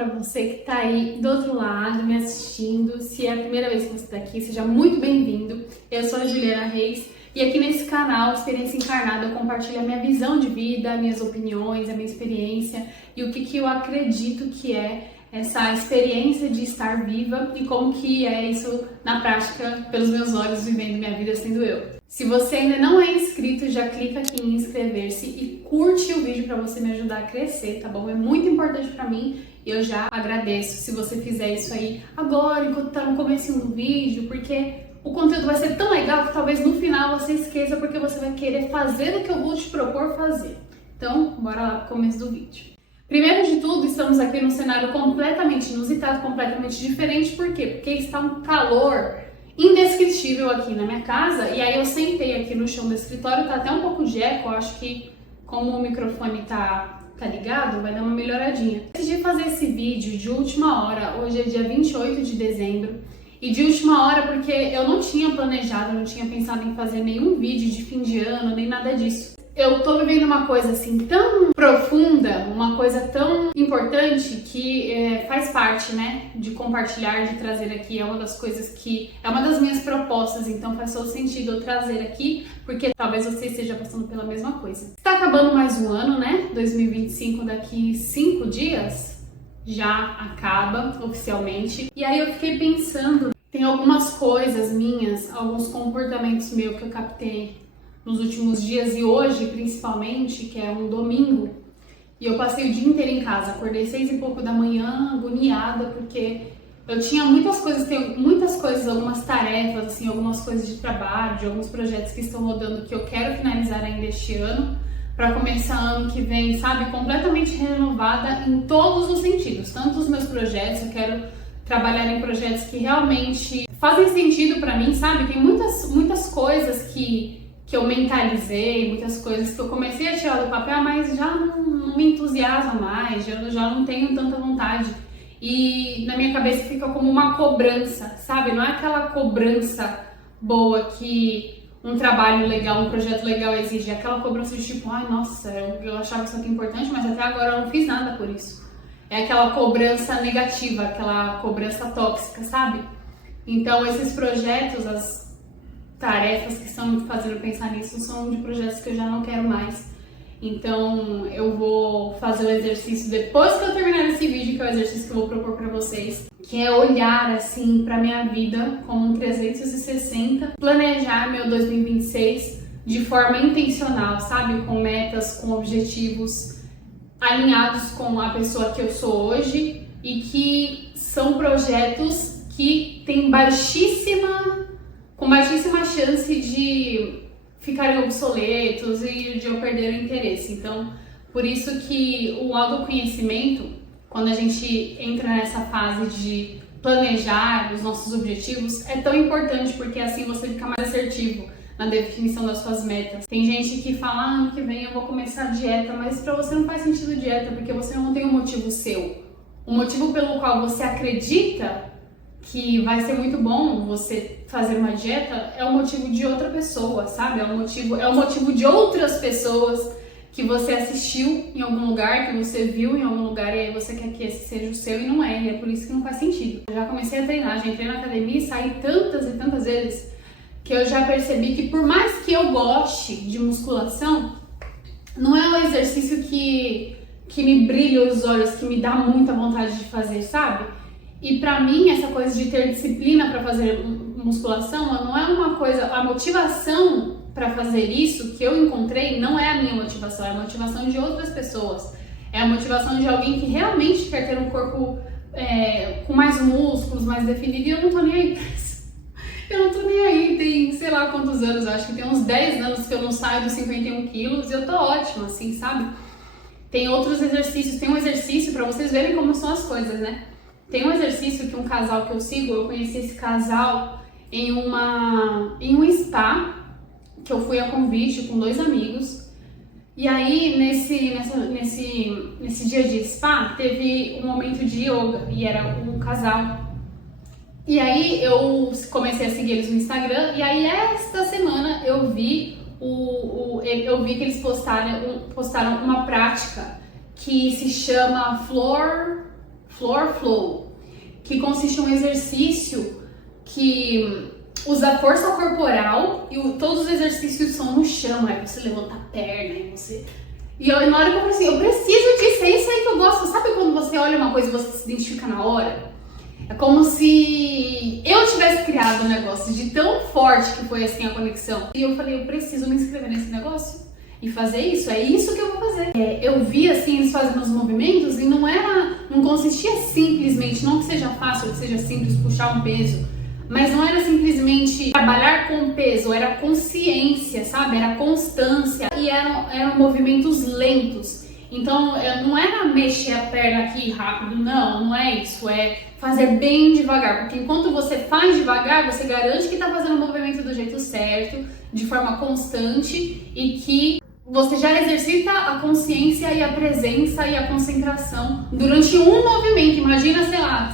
para você que está aí do outro lado me assistindo. Se é a primeira vez que você está aqui, seja muito bem-vindo. Eu sou a Juliana Reis e aqui nesse canal Experiência Encarnada eu compartilho a minha visão de vida, minhas opiniões, a minha experiência e o que eu acredito que é essa experiência de estar viva e como que é isso na prática pelos meus olhos vivendo minha vida sendo eu. Se você ainda não é inscrito, já clica aqui em inscrever-se e curte o vídeo para você me ajudar a crescer, tá bom? É muito importante para mim e eu já agradeço se você fizer isso aí agora, enquanto tá no comecinho do vídeo, porque o conteúdo vai ser tão legal que talvez no final você esqueça porque você vai querer fazer o que eu vou te propor fazer. Então, bora lá pro começo do vídeo. Primeiro de tudo, estamos aqui num cenário completamente inusitado, completamente diferente. Por quê? Porque está um calor indescritível aqui na minha casa. E aí eu sentei aqui no chão do escritório, tá até um pouco de eco. Eu acho que como o microfone tá ligado, vai dar uma melhoradinha. Decidi fazer esse vídeo de última hora. Hoje é dia 28 de dezembro. E de última hora porque eu não tinha planejado, não tinha pensado em fazer nenhum vídeo de fim de ano, nem nada disso. Eu tô vivendo uma coisa assim tão profunda, uma coisa tão importante que faz parte, né, de compartilhar, de trazer aqui. É uma das coisas que é uma das minhas propostas, então faz todo sentido eu trazer aqui, porque talvez você esteja passando pela mesma coisa. Está acabando mais um ano, né? 2025 daqui 5 dias já acaba oficialmente. E aí eu fiquei pensando, tem algumas coisas minhas, alguns comportamentos meus que eu captei nos últimos dias e hoje principalmente, que é um domingo, e eu passei o dia inteiro em casa, acordei 6 e pouco da manhã, agoniada, porque eu tinha muitas coisas, algumas tarefas, assim, algumas coisas de trabalho, de alguns projetos que estão rodando que eu quero finalizar ainda este ano, para começar ano que vem, sabe, completamente renovada em todos os sentidos, tanto os meus projetos, eu quero trabalhar em projetos que realmente fazem sentido para mim, sabe, tem muitas coisas que eu mentalizei, muitas coisas que eu comecei a tirar do papel, mas já não me entusiasma mais, já não tenho tanta vontade. E na minha cabeça fica como uma cobrança, sabe? Não é aquela cobrança boa que um trabalho legal, um projeto legal exige. É aquela cobrança de tipo, ai, nossa, eu achava isso aqui importante, mas até agora eu não fiz nada por isso. É aquela cobrança negativa, aquela cobrança tóxica, sabe? Então esses projetos, as tarefas que estão me fazendo pensar nisso são de projetos que eu já não quero mais. Então eu vou fazer o exercício depois que eu terminar esse vídeo, que é o exercício que eu vou propor para vocês, que é olhar assim para minha vida como um 360, planejar meu 2026 de forma intencional, sabe? Com metas, com objetivos alinhados com a pessoa que eu sou hoje e que são projetos que têm com baixíssima chance de ficarem obsoletos e de eu perder o interesse. Então, por isso que o autoconhecimento, quando a gente entra nessa fase de planejar os nossos objetivos, é tão importante, porque assim você fica mais assertivo na definição das suas metas. Tem gente que fala, ano que vem eu vou começar a dieta, mas pra você não faz sentido dieta, porque você não tem um motivo seu. O motivo pelo qual você acredita que vai ser muito bom você fazer uma dieta é o motivo de outra pessoa, sabe? É o motivo de outras pessoas que você assistiu em algum lugar, que você viu em algum lugar e aí você quer que esse seja o seu e não é, e é por isso que não faz sentido. Eu já comecei a treinar, já entrei na academia e saí tantas e tantas vezes que eu já percebi que por mais que eu goste de musculação, não é um exercício que me brilha os olhos, que me dá muita vontade de fazer, sabe? E pra mim, essa coisa de ter disciplina pra fazer musculação não é uma coisa... A motivação pra fazer isso que eu encontrei não é a minha motivação, é a motivação de outras pessoas. É a motivação de alguém que realmente quer ter um corpo com mais músculos, mais definido, e eu não tô nem aí. Eu não tô nem aí, tem sei lá quantos anos, acho que tem uns 10 anos que eu não saio dos 51 quilos e eu tô ótima, assim, sabe? Tem outros exercícios, tem um exercício pra vocês verem como são as coisas, né? Tem um exercício que um casal que eu sigo, eu conheci esse casal em um spa, que eu fui a convite com 2 amigos. E aí, nesse dia de spa, teve um momento de yoga, e era um casal. E aí, eu comecei a seguir eles no Instagram, e aí, esta semana, eu vi que eles postaram uma prática que se chama Floor Floor Flow, que consiste em um exercício que usa força corporal e todos os exercícios são no chão, aí você levanta a perna e você... E na hora que eu falei assim, eu preciso disso, é isso aí que eu gosto. Sabe quando você olha uma coisa e você se identifica na hora? É como se eu tivesse criado um negócio de tão forte que foi assim a conexão. E eu falei, eu preciso me inscrever nesse negócio e fazer isso, é isso que eu vou fazer. Eu vi assim eles fazendo os movimentos e não consistia simplesmente, não que seja fácil, que seja simples puxar um peso, mas não era simplesmente trabalhar com peso, era consciência, sabe? Era constância e eram movimentos lentos. Então não era mexer a perna aqui rápido, não é isso, é fazer bem devagar, porque enquanto você faz devagar, você garante que está fazendo o movimento do jeito certo, de forma constante e que você já exercita a consciência e a presença e a concentração durante um movimento. Imagina,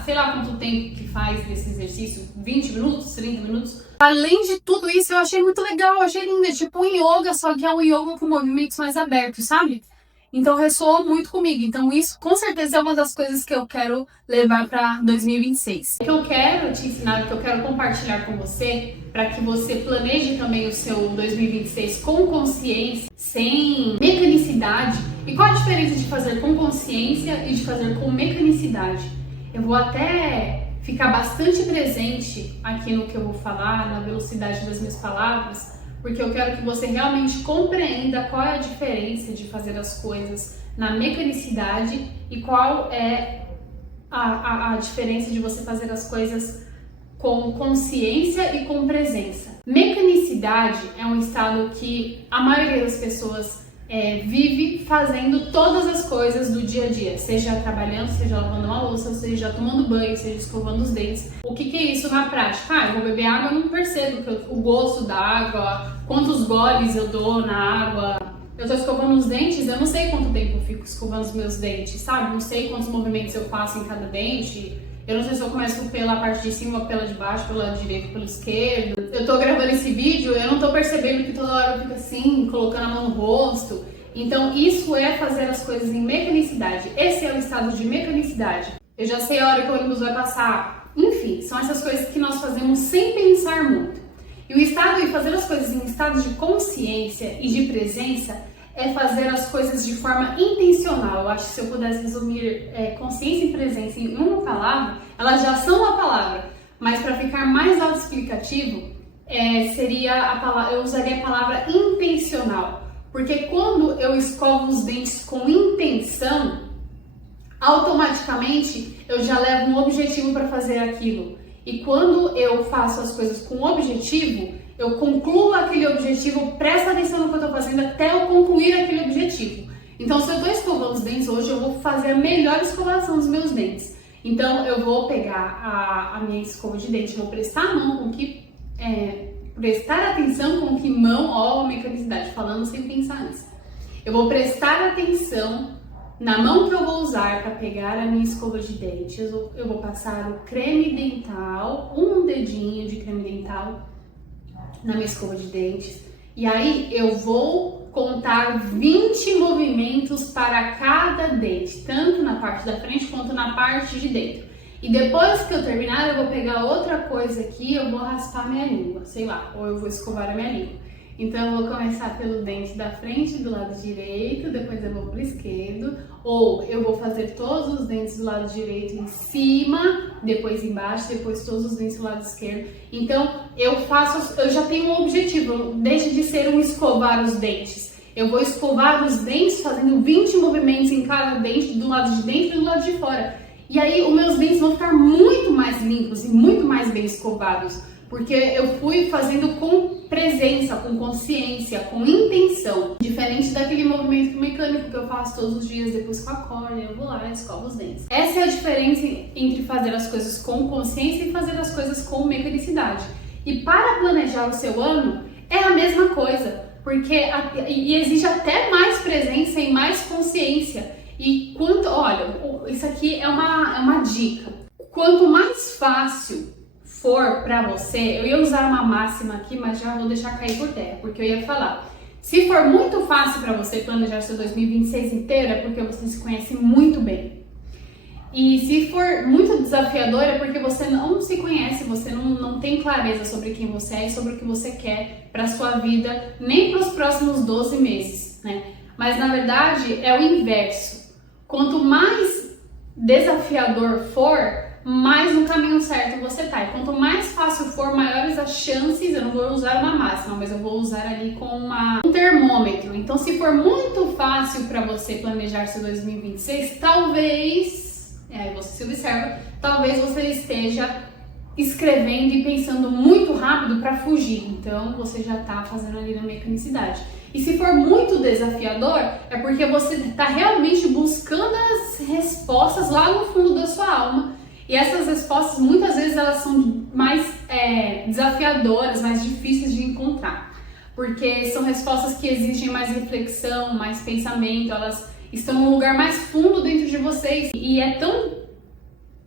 sei lá quanto tempo que faz desse exercício, 20 minutos, 30 minutos. Além de tudo isso, eu achei muito legal, eu achei lindo, é tipo um yoga, só que é um yoga com movimentos mais abertos, sabe? Então ressoou muito comigo. Então isso com certeza é uma das coisas que eu quero levar para 2026. O que eu quero te ensinar, o que eu quero compartilhar com você, para que você planeje também o seu 2026 com consciência, sem mecanicidade. E qual a diferença de fazer com consciência e de fazer com mecanicidade? Eu vou até ficar bastante presente aqui no que eu vou falar, na velocidade das minhas palavras, porque eu quero que você realmente compreenda qual é a diferença de fazer as coisas na mecanicidade e qual é a diferença de você fazer as coisas com consciência e com presença. Mecanicidade é um estado que a maioria das pessoas vive fazendo todas as coisas do dia a dia, seja trabalhando, seja lavando uma louça, seja tomando banho, seja escovando os dentes. O que é isso na prática? Eu vou beber água, eu não percebo o gosto da água, quantos goles eu dou na água. Eu tô escovando os dentes, eu não sei quanto tempo eu fico escovando os meus dentes, sabe? Não sei quantos movimentos eu faço em cada dente. Eu não sei se eu começo pela parte de cima, pela de baixo, pelo lado direito, pelo esquerdo. Eu tô gravando esse vídeo, eu não tô percebendo que toda hora eu fico assim, colocando a mão no rosto. Então isso é fazer as coisas em mecanicidade. Esse é o estado de mecanicidade. Eu já sei a hora que o ônibus vai passar. Enfim, são essas coisas que nós fazemos sem pensar muito. E o estado de fazer as coisas em estado de consciência e de presença é fazer as coisas de forma intencional. Eu acho que se eu pudesse resumir consciência e presença em uma palavra, elas já são uma palavra, mas para ficar mais autoexplicativo, eu usaria a palavra intencional. Porque quando eu escovo os dentes com intenção, automaticamente eu já levo um objetivo para fazer aquilo. E quando eu faço as coisas com objetivo, eu concluo aquele objetivo, presta atenção no que eu estou fazendo até eu concluir aquele objetivo. Então, se eu estou escovando os dentes hoje, eu vou fazer a melhor escovação dos meus dentes. Então, eu vou pegar a minha escova de dente, vou prestar atenção com que mão, ó, mecanicidade, falando sem pensar nisso. Eu vou prestar atenção na mão que eu vou usar para pegar a minha escova de dentes. Eu vou passar o creme dental, um dedinho de creme dental na minha escova de dentes. E aí eu vou contar 20 movimentos para cada dente, tanto na parte da frente quanto na parte de dentro. E depois que eu terminar, eu vou pegar outra coisa aqui, eu vou raspar minha língua, sei lá, ou eu vou escovar a minha língua. Então eu vou começar pelo dente da frente do lado direito, depois eu vou pro esquerdo, ou eu vou fazer todos os dentes do lado direito em cima, depois embaixo, depois todos os dentes do lado esquerdo. Então eu já tenho um objetivo, deixa de ser um escovar os dentes. Eu vou escovar os dentes fazendo 20 movimentos em cada dente, do lado de dentro e do lado de fora. E aí os meus dentes vão ficar muito mais limpos e muito mais bem escovados, porque eu fui fazendo com presença, com consciência, com intenção, diferente daquele movimento mecânico que eu faço todos os dias depois que eu acordo, eu vou lá e escovo os dentes. Essa é a diferença entre fazer as coisas com consciência e fazer as coisas com mecanicidade. E para planejar o seu ano é a mesma coisa, porque exige até mais presença e mais consciência. E olha, isso aqui é uma dica. Quanto mais fácil for pra você, eu ia usar uma máxima aqui, mas já vou deixar cair por terra, porque eu ia falar, se for muito fácil pra você planejar seu 2026 inteiro, é porque você se conhece muito bem. E se for muito desafiador é porque você não se conhece, você não tem clareza sobre quem você é e sobre o que você quer para sua vida, nem para os próximos 12 meses, né? Mas na verdade é o inverso. Quanto mais desafiador for, mais no caminho certo você tá. E quanto mais fácil for, maiores as chances, eu não vou usar uma máxima, mas eu vou usar ali com um termômetro. Então se for muito fácil para você planejar seu 2026, talvez... Aí você se observa, talvez você esteja escrevendo e pensando muito rápido para fugir, então você já está fazendo ali na mecanicidade. E se for muito desafiador, é porque você está realmente buscando as respostas lá no fundo da sua alma. E essas respostas, muitas vezes, elas são mais desafiadoras, mais difíceis de encontrar. Porque são respostas que exigem mais reflexão, mais pensamento, elas estão num lugar mais fundo dentro de vocês. E é tão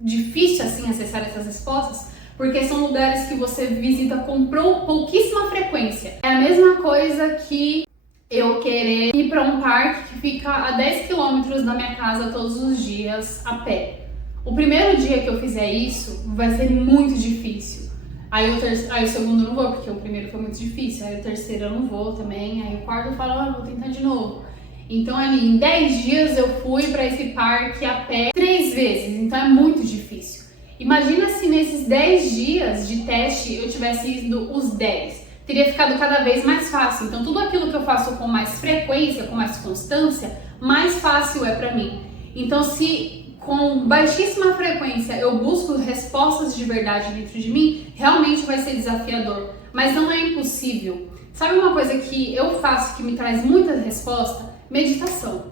difícil assim acessar essas respostas, porque são lugares que você visita com pouquíssima frequência. É a mesma coisa que eu querer ir para um parque que fica a 10 quilômetros da minha casa todos os dias a pé. O primeiro dia que eu fizer isso vai ser muito difícil. Aí o segundo eu não vou, porque o primeiro foi muito difícil. Aí o terceiro eu não vou também. Aí o quarto eu falo, vou tentar de novo. Então ali em 10 dias eu fui para esse parque a pé 3 vezes. Então é muito difícil. Imagina se nesses 10 dias de teste eu tivesse ido os 10. Teria ficado cada vez mais fácil. Então tudo aquilo que eu faço com mais frequência, com mais constância, mais fácil é para mim. Então se com baixíssima frequência eu busco respostas de verdade dentro de mim, realmente vai ser desafiador. Mas não é impossível. Sabe uma coisa que eu faço que me traz muita resposta? Meditação.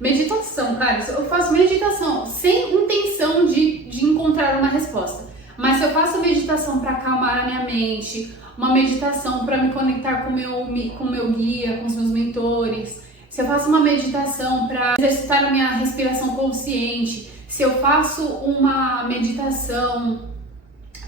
Meditação, cara, eu faço meditação sem intenção de encontrar uma resposta. Mas se eu faço meditação para acalmar a minha mente, uma meditação para me conectar com o meu guia, com os meus mentores, se eu faço uma meditação para exercitar a minha respiração consciente, se eu faço uma meditação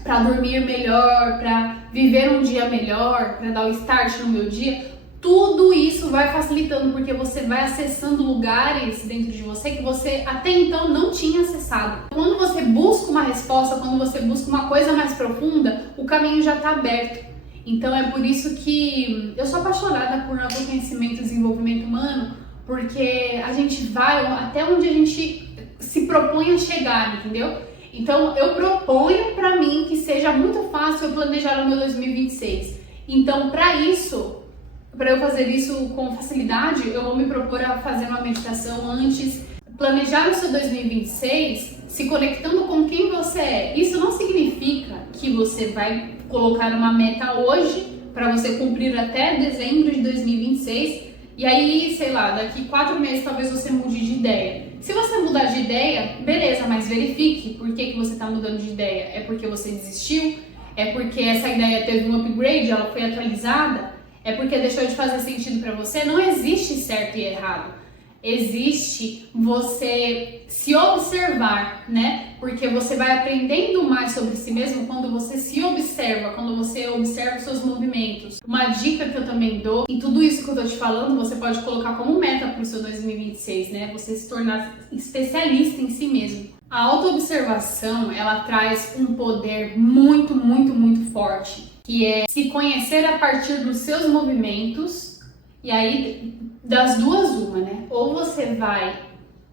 para dormir melhor, para viver um dia melhor, para dar o start no meu dia, tudo isso vai facilitando, porque você vai acessando lugares dentro de você que você até então não tinha acessado. Quando você busca uma resposta, quando você busca uma coisa mais profunda, o caminho já está aberto. Então é por isso que eu sou apaixonada por autoconhecimento e desenvolvimento humano, porque a gente vai até onde a gente se propõe a chegar, entendeu? Então eu proponho para mim que seja muito fácil eu planejar o meu 2026. Então para eu fazer isso com facilidade, eu vou me propor a fazer uma meditação antes, planejar o seu 2026 se conectando com quem você é. Isso não significa que você vai colocar uma meta hoje para você cumprir até dezembro de 2026 e aí, sei lá, daqui 4 meses talvez você mude de ideia. Se você mudar de ideia, beleza, mas verifique por que você está mudando de ideia. É porque você desistiu? É porque essa ideia teve um upgrade, ela foi atualizada? É porque deixou de fazer sentido para você? Não existe certo e errado. Existe você se observar, né? Porque você vai aprendendo mais sobre si mesmo quando você se observa, quando você observa os seus movimentos. Uma dica que eu também dou, em tudo isso que eu tô te falando, você pode colocar como meta pro seu 2026, né? Você se tornar especialista em si mesmo. A autoobservação, ela traz um poder muito, muito, muito forte, que é se conhecer a partir dos seus movimentos. E aí, das duas uma, né? Ou você vai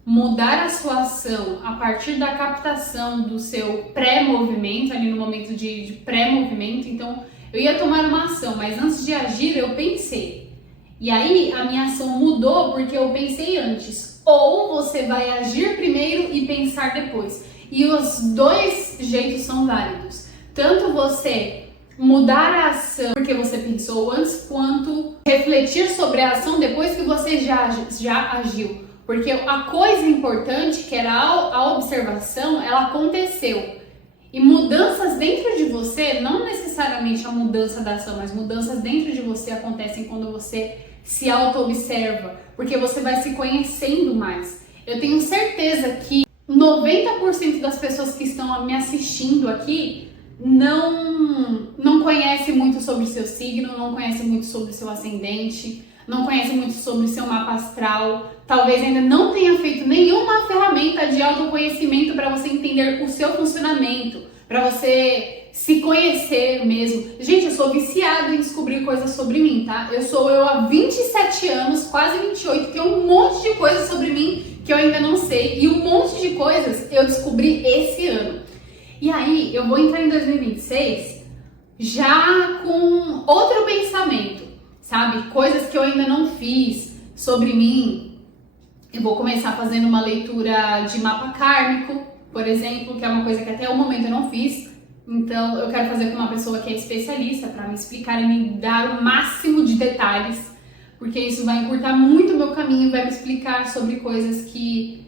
mudar a sua ação a partir da captação do seu pré-movimento, ali no momento de pré-movimento. Então, eu ia tomar uma ação, mas antes de agir, eu pensei. E aí, a minha ação mudou porque eu pensei antes. Ou você vai agir primeiro e pensar depois. E os dois jeitos são válidos. Tanto você mudar a ação porque você pensou antes, quanto refletir sobre a ação depois que você já agiu. Porque a coisa importante, que era a observação, ela aconteceu. E mudanças dentro de você, não necessariamente a mudança da ação, mas mudanças dentro de você acontecem quando você se auto-observa, porque você vai se conhecendo mais. Eu tenho certeza que 90% das pessoas que estão me assistindo aqui não conhece muito sobre o seu signo, não conhece muito sobre o seu ascendente, não conhece muito sobre o seu mapa astral, talvez ainda não tenha feito nenhuma ferramenta de autoconhecimento para você entender o seu funcionamento, para você se conhecer mesmo. Gente, eu sou viciada em descobrir coisas sobre mim, tá? Eu sou eu há 27 anos, quase 28, tem um monte de coisas sobre mim que eu ainda não sei, e um monte de coisas eu descobri esse ano. E aí, eu vou entrar em 2026 já com outro pensamento, sabe? Coisas que eu ainda não fiz sobre mim. Eu vou começar fazendo uma leitura de mapa kármico, por exemplo, que é uma coisa que até o momento eu não fiz. Então, eu quero fazer com uma pessoa que é especialista para me explicar e me dar o máximo de detalhes, porque isso vai encurtar muito o meu caminho, vai me explicar sobre coisas que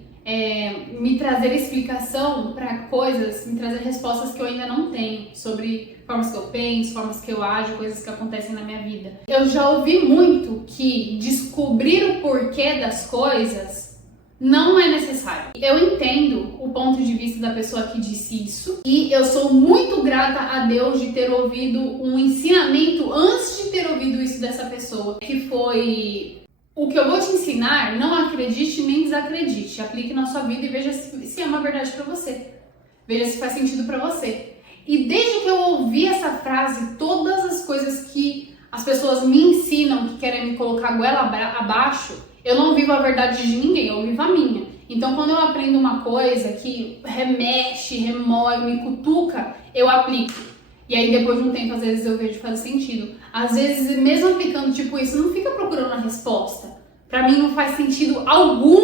me trazer explicação para coisas, me trazer respostas que eu ainda não tenho, sobre formas que eu penso, formas que eu ajo, coisas que acontecem na minha vida. Eu já ouvi muito que descobrir o porquê das coisas não é necessário. Eu entendo o ponto de vista da pessoa que disse isso e eu sou muito grata a Deus de ter ouvido um ensinamento antes de ter ouvido isso dessa pessoa, que foi: o que eu vou te ensinar, não acredite nem desacredite, aplique na sua vida e veja se é uma verdade para você, veja se faz sentido para você. E desde que eu ouvi essa frase, todas as coisas que as pessoas me ensinam, que querem me colocar a goela abaixo, eu não vivo a verdade de ninguém, eu vivo a minha. Então, quando eu aprendo uma coisa que remexe, remói, me cutuca, eu aplico. E aí, depois de um tempo, às vezes eu vejo que faz sentido. Às vezes, mesmo aplicando tipo isso, não fica procurando a resposta. Pra mim, não faz sentido algum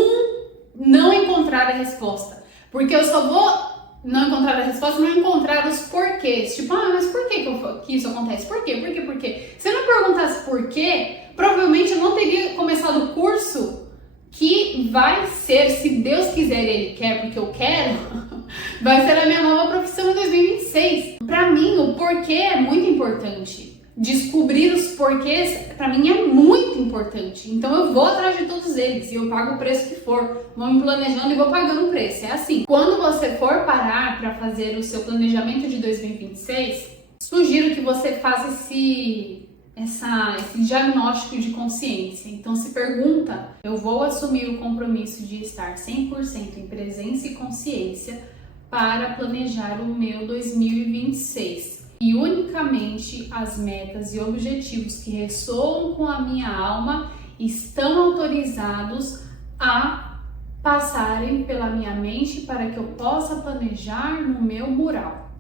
não encontrar a resposta. Porque eu só vou não encontrar a resposta, não encontrar os porquês. Tipo, mas por que isso acontece? Por quê? Por quê? Se eu não perguntasse por quê, provavelmente eu não teria começado o curso que vai ser, se Deus quiser e Ele quer, porque eu quero, vai ser a minha nova profissão em 2026. Pra mim, o porquê é muito importante. Descobrir os porquês, pra mim, é muito importante. Então eu vou atrás de todos eles e eu pago o preço que for. Vou me planejando e vou pagando o preço. É assim. Quando você for parar pra fazer o seu planejamento de 2026, sugiro que você faça esse diagnóstico de consciência. Então se pergunta: eu vou assumir o compromisso de estar 100% em presença e consciência para planejar o meu 2026. E unicamente as metas e objetivos que ressoam com a minha alma estão autorizados a passarem pela minha mente para que eu possa planejar no meu mural.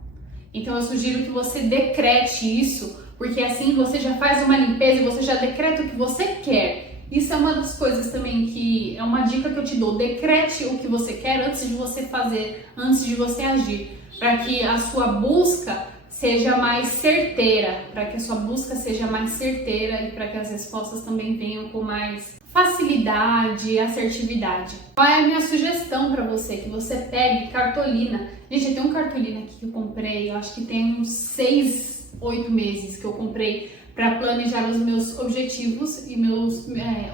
Então eu sugiro que você decrete isso, porque assim você já faz uma limpeza e você já decreta o que você quer. Isso é uma das coisas também que é uma dica que eu te dou: decrete o que você quer antes de você fazer, antes de você agir, para que a sua busca seja mais certeira, para que a sua busca seja mais certeira e para que as respostas também venham com mais facilidade e assertividade. Qual é a minha sugestão para você? Que você pegue cartolina. Gente, tem um cartolina aqui que eu comprei, eu acho que tem uns 6, 8 meses que eu comprei para planejar os meus objetivos e meus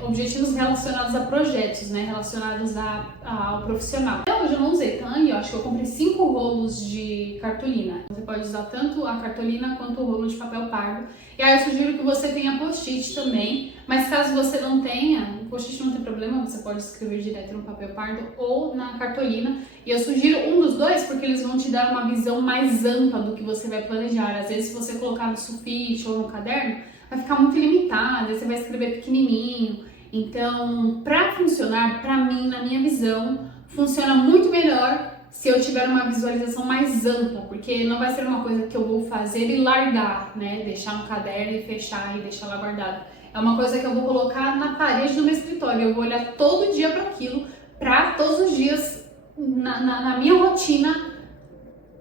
objetivos relacionados a projetos, né, relacionados ao profissional. Até hoje eu não usei, tá? Eu acho que eu comprei 5 rolos de cartolina. Você pode usar tanto a cartolina quanto o rolo de papel pardo. E aí eu sugiro que você tenha post-it também, mas caso você não tenha, post-it não tem problema, você pode escrever direto no papel pardo ou na cartolina. E eu sugiro um dos dois porque eles vão te dar uma visão mais ampla do que você vai planejar. Às vezes, se você colocar no sulfite ou no caderno, vai ficar muito limitado, você vai escrever pequenininho. Então, para funcionar, para mim, na minha visão, funciona muito melhor se eu tiver uma visualização mais ampla, porque não vai ser uma coisa que eu vou fazer e largar, né? Deixar no caderno e fechar e deixar lá guardado. É uma coisa que eu vou colocar na parede do meu escritório. Eu vou olhar todo dia para aquilo, para todos os dias na minha rotina,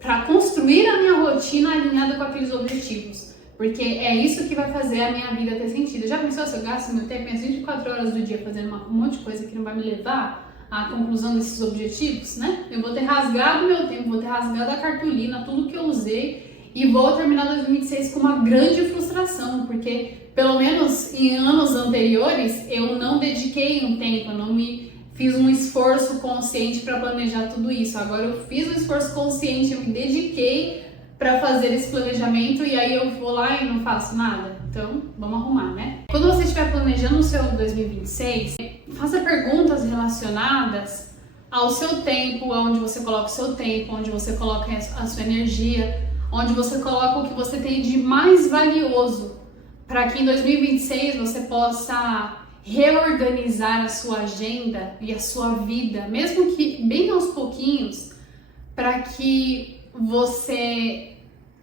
para construir a minha rotina alinhada com aqueles objetivos. Porque é isso que vai fazer a minha vida ter sentido. Já pensou se eu gasto meu tempo, minhas 24 horas do dia fazendo um monte de coisa que não vai me levar à conclusão desses objetivos, né? Eu vou ter rasgado meu tempo, vou ter rasgado a cartolina, tudo que eu usei, e vou terminar 2026 com uma grande frustração, porque pelo menos em anos anteriores eu não dediquei um tempo, eu não me fiz um esforço consciente para planejar tudo isso. Agora eu fiz um esforço consciente, eu me dediquei para fazer esse planejamento e aí eu vou lá e não faço nada. Então, vamos arrumar, né? Quando você estiver planejando o seu 2026, faça perguntas relacionadas ao seu tempo, onde você coloca o seu tempo, onde você coloca a sua energia, onde você coloca o que você tem de mais valioso, para que em 2026 você possa reorganizar a sua agenda e a sua vida, mesmo que bem aos pouquinhos, para que você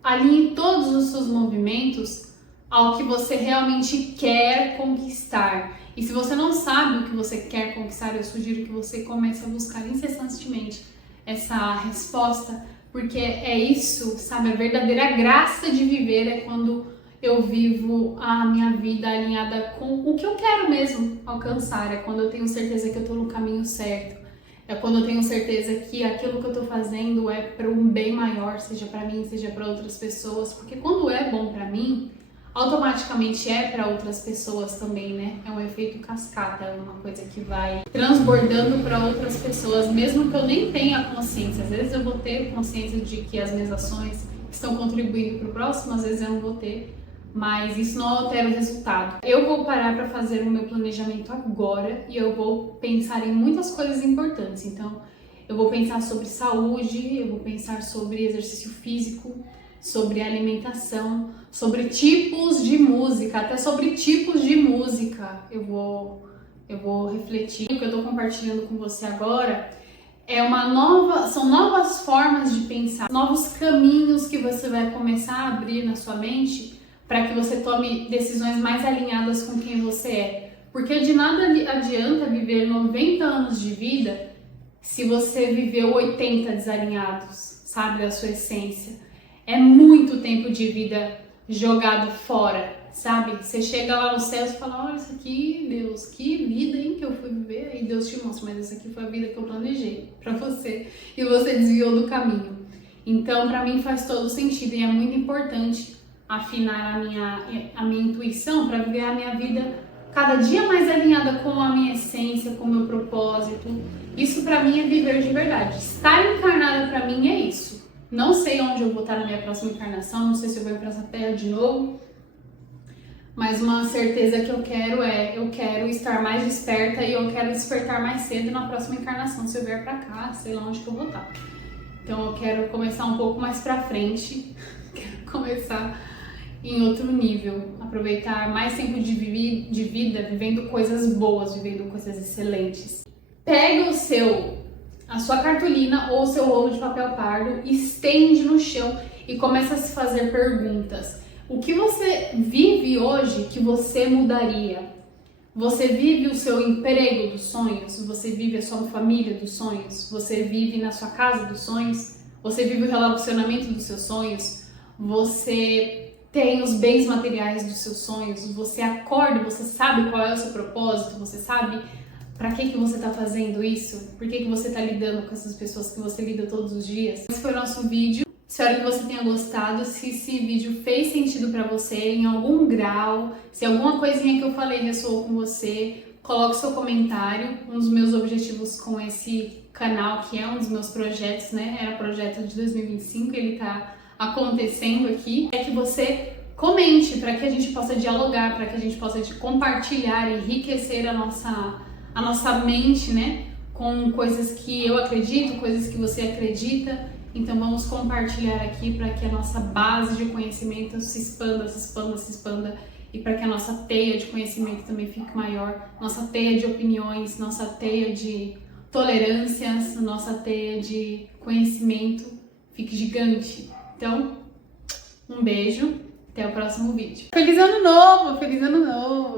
alinhe todos os seus movimentos ao que você realmente quer conquistar. E se você não sabe o que você quer conquistar, eu sugiro que você comece a buscar incessantemente essa resposta, porque é isso, sabe? A verdadeira graça de viver é quando eu vivo a minha vida alinhada com o que eu quero mesmo alcançar, é quando eu tenho certeza que eu estou no caminho certo, é quando eu tenho certeza que aquilo que eu estou fazendo é para um bem maior, seja para mim, seja para outras pessoas, porque quando é bom para mim, automaticamente é para outras pessoas também, né? É um efeito cascata, é uma coisa que vai transbordando para outras pessoas, mesmo que eu nem tenha consciência. Às vezes eu vou ter consciência de que as minhas ações estão contribuindo para o próximo, às vezes eu não vou ter, mas isso não altera o resultado. Eu vou parar para fazer o meu planejamento agora e eu vou pensar em muitas coisas importantes. Então, eu vou pensar sobre saúde, eu vou pensar sobre exercício físico, sobre alimentação, sobre tipos de música, até sobre tipos de música eu vou refletir. O que eu estou compartilhando com você agora são novas formas de pensar, novos caminhos que você vai começar a abrir na sua mente para que você tome decisões mais alinhadas com quem você é. Porque de nada adianta viver 90 anos de vida se você viveu 80 desalinhados, sabe, da sua essência. É muito tempo de vida jogado fora, sabe? Você chega lá no céu e fala, olha, isso aqui, Deus, que vida, hein, que eu fui viver. Aí Deus te mostra, mas essa aqui foi a vida que eu planejei pra você. E você desviou do caminho. Então, pra mim faz todo sentido e é muito importante afinar a minha intuição para viver a minha vida cada dia mais alinhada com a minha essência, com o meu propósito. Isso pra mim é viver de verdade. Estar encarnada pra mim é isso. Não sei onde eu vou estar na minha próxima encarnação, não sei se eu vou para essa terra de novo, mas uma certeza que eu quero estar mais desperta e eu quero despertar mais cedo na próxima encarnação, se eu vier pra cá, sei lá onde que eu vou estar. Então eu quero começar um pouco mais pra frente, quero começar em outro nível, aproveitar mais tempo de vida vivendo coisas boas, vivendo coisas excelentes. Pega a sua cartolina ou o seu rolo de papel pardo, estende no chão e começa a se fazer perguntas. O que você vive hoje que você mudaria? Você vive o seu emprego dos sonhos? Você vive a sua família dos sonhos? Você vive na sua casa dos sonhos? Você vive o relacionamento dos seus sonhos? Você tem os bens materiais dos seus sonhos? Você acorda, você sabe qual é o seu propósito? Você sabe pra que você tá fazendo isso? Por que você tá lidando com essas pessoas que você lida todos os dias? Esse foi o nosso vídeo. Espero que você tenha gostado. Se esse vídeo fez sentido pra você em algum grau, se alguma coisinha que eu falei ressoou com você, coloque seu comentário. Um dos meus objetivos com esse canal, que é um dos meus projetos, né? Era projeto de 2025, ele tá acontecendo aqui. É que você comente para que a gente possa dialogar, para que a gente possa compartilhar, enriquecer a nossa mente, né, com coisas que eu acredito, coisas que você acredita. Então vamos compartilhar aqui para que a nossa base de conhecimento se expanda e para que a nossa teia de conhecimento também fique maior, nossa teia de opiniões, nossa teia de tolerâncias, nossa teia de conhecimento fique gigante. Então, um beijo, até o próximo vídeo. Feliz ano novo! Feliz ano novo!